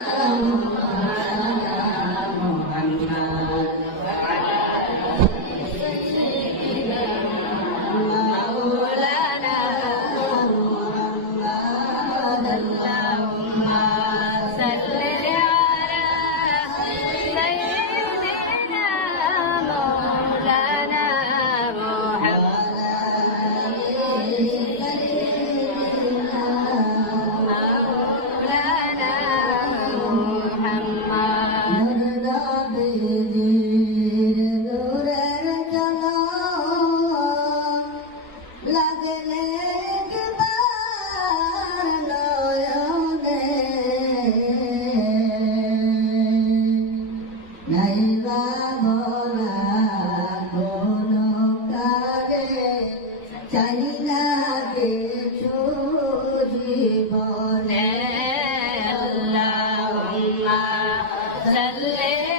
Oh, Hallelujah.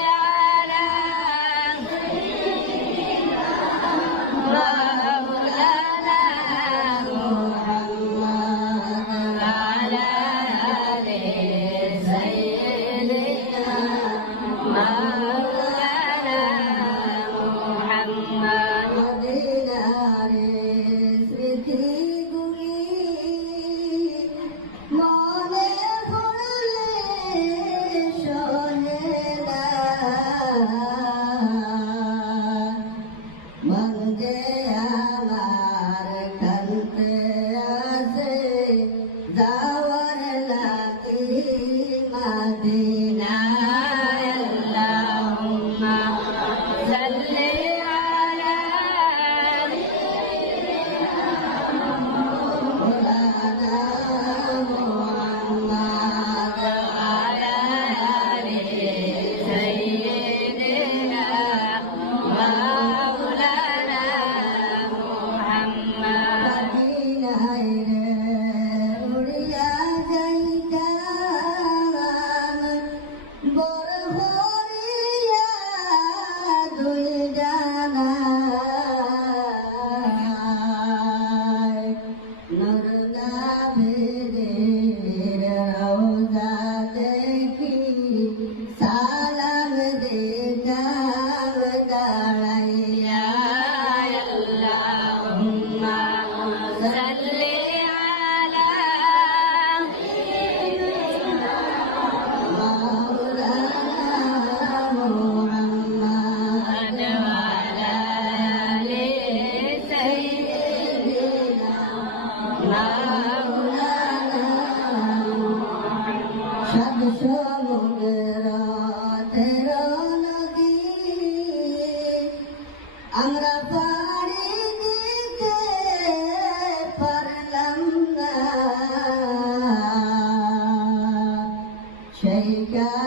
Yeah.